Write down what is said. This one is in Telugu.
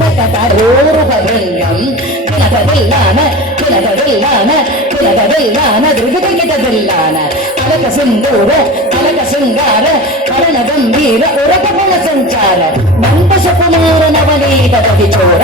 తకతరోరుపభృంగం కినతదిల్లాన కినతదిల్లాన కినతదిల్లాన దృగితగితదిల్లాన అలక సింధూర అలక శృంగార కరణ గంభీర ఉరకపుల సంచార మందశ కుమార నవనీత కవి చోర